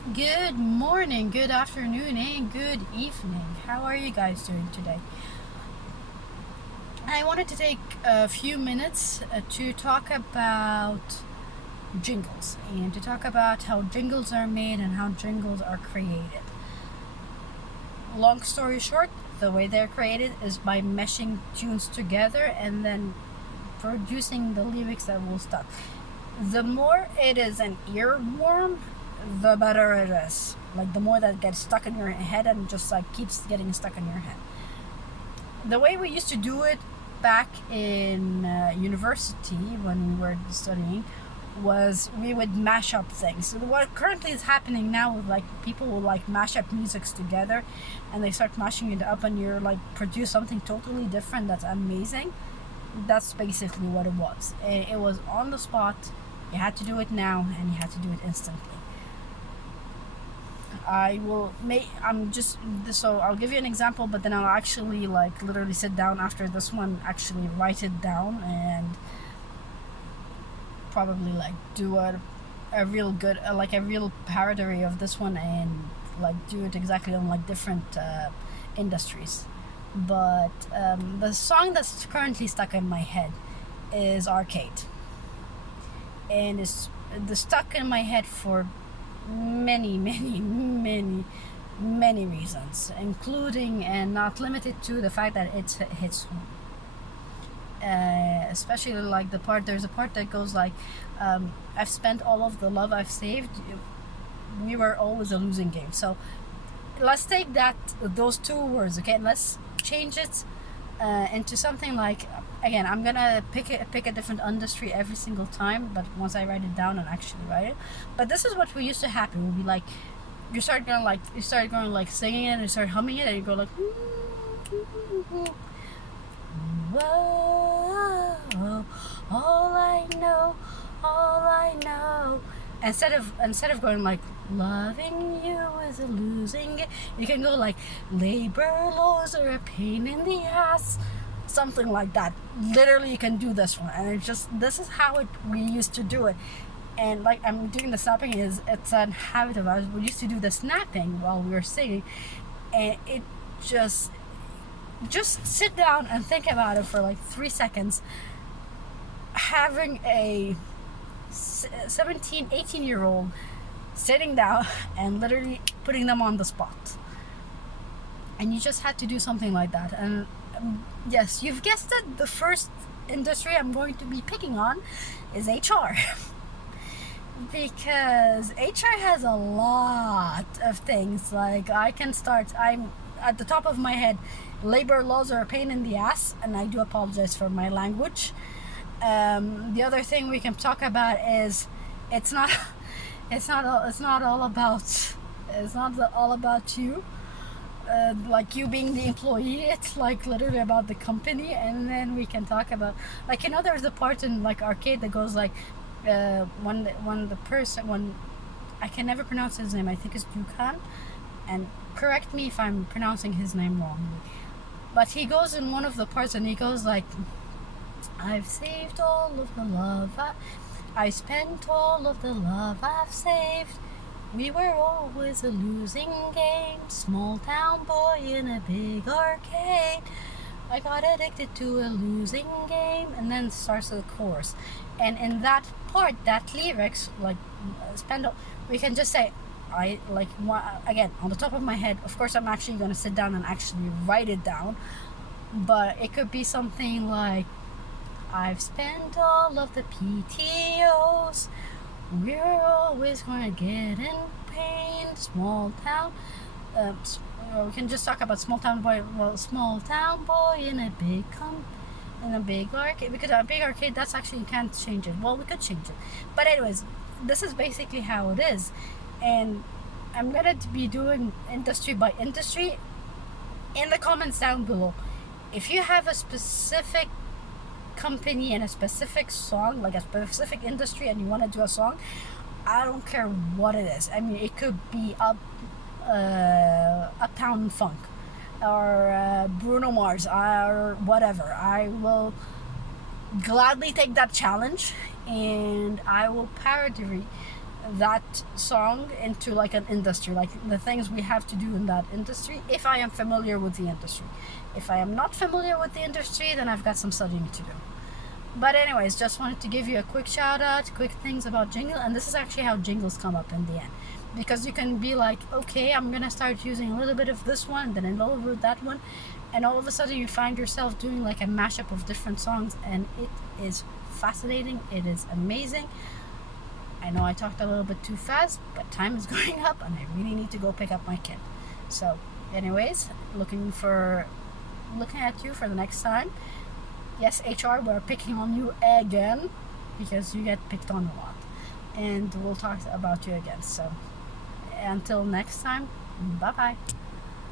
Good morning, good afternoon, and good evening. How are you guys doing today? I wanted to take a few minutes to talk about jingles and to talk about how jingles are made and how jingles are created. Long story short, the way they're created is by meshing tunes together and then producing the lyrics that will stuck. The more it is an earworm, the better it is. Like the more that gets stuck in your head and just like keeps getting stuck in your head. The way we used to do it back in university when we were studying was we would mash up things. So what currently is happening now with like people will like mash up musics together and they start mashing it up and you're like produce something totally different that's amazing. That's basically what it was. It was on the spot. You had to do it now and you had to do it instantly. I'll give you an example, but then I'll actually like literally sit down after this one, actually write it down and probably like do a real good like a real parody of this one and like do it exactly on like different industries. But the song that's currently stuck in my head is Arcade, and it's stuck in my head for many reasons, including and not limited to the fact that it hits home. Especially like there's a part that goes like, I've spent all of the love I've saved. We were always a losing game. So let's take those two words, okay, and let's change it into something like, again, I'm gonna pick a different industry every single time, but once I write it down and actually write it. But this is what we used to happen. We'd be like, you start going like singing it and you start humming it and you go like, whoa, all I know. Instead of going like, loving you is a losing, you can go like, labor laws are a pain in the ass, something like that. Literally, you can do this one, and this is how we used to do it. And like I'm doing the snapping it's a habit of ours. We used to do the snapping while we were singing, and it just sit down and think about it for like 3 seconds. Having a 17-18-year-old sitting down and literally putting them on the spot, and you just had to do something like that. And yes, you've guessed it, the first industry I'm going to be picking on is HR. Because HR has a lot of things. Like I'm at the top of my head, labor laws are a pain in the ass, and I do apologize for my language. The other thing we can talk about is it's not all about you, like you being the employee. It's like literally about the company. And then we can talk about, like, there's a part in like Arcade that goes like, when I can never pronounce his name, I think it's Duncan, and correct me if I'm pronouncing his name wrongly, but he goes in one of the parts and he goes like, I've saved all of the love I spent all of the love I've saved. We were always a losing game, small town boy in a big arcade. I got addicted to a losing game, and then starts the chorus. And in that part, that lyrics, like, we can just say, again, on the top of my head, of course, I'm actually going to sit down and actually write it down, but it could be something like, I've spent all of the PTOs, we're always going to get in pain, small town. We can just talk about small town boy in a big arcade, because a big arcade, that's actually, you can't change it. Well, we could change it, but anyways, this is basically how it is. And I'm gonna be doing industry by industry. In the comments down below, if you have a specific company and a specific song, like a specific industry, and you want to do a song, I don't care what it is. I mean, it could be Uptown Funk or Bruno Mars or whatever. I will gladly take that challenge, and I will parody that song into like an industry, like the things we have to do in that industry, if I am familiar with the industry. If I am not familiar with the industry, then I've got some studying to do. But anyways, just wanted to give you a quick shout out, quick things about jingle, and this is actually how jingles come up in the end. Because you can be like, okay, I'm gonna start using a little bit of this one, then a little bit of that one, and all of a sudden you find yourself doing like a mashup of different songs, and it is fascinating, it is amazing. I know I talked a little bit too fast, but time is going up and I really need to go pick up my kid. So anyways, looking at you for the next time. Yes, HR, we're picking on you again because you get picked on a lot, and we'll talk about you again. So until next time, bye bye.